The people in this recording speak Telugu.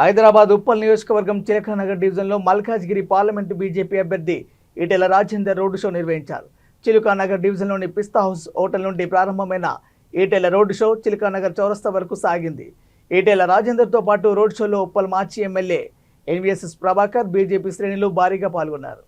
హైదరాబాద్ ఉప్పల్ నియోజకవర్గం చిలకానగర్ డివిజన్లో మల్కాజ్గిరి పార్లమెంటు బీజేపీ అభ్యర్థి ఈటెల రాజేందర్ రోడ్డు షో నిర్వహించారు. చిలకానగర్ డివిజన్లోని పిస్తా హౌస్ హోటల్ నుండి ప్రారంభమైన ఈటెల రోడ్డు షో చిలకానగర్ చౌరస్తా వరకు సాగింది. ఈటెల రాజేందర్తో పాటు రోడ్ షోలో ఉప్పల్ మాజీ ఎమ్మెల్యే ఎన్వీఎస్ఎస్ ప్రభాకర్, బీజేపీ శ్రేణులు భారీగా పాల్గొన్నారు.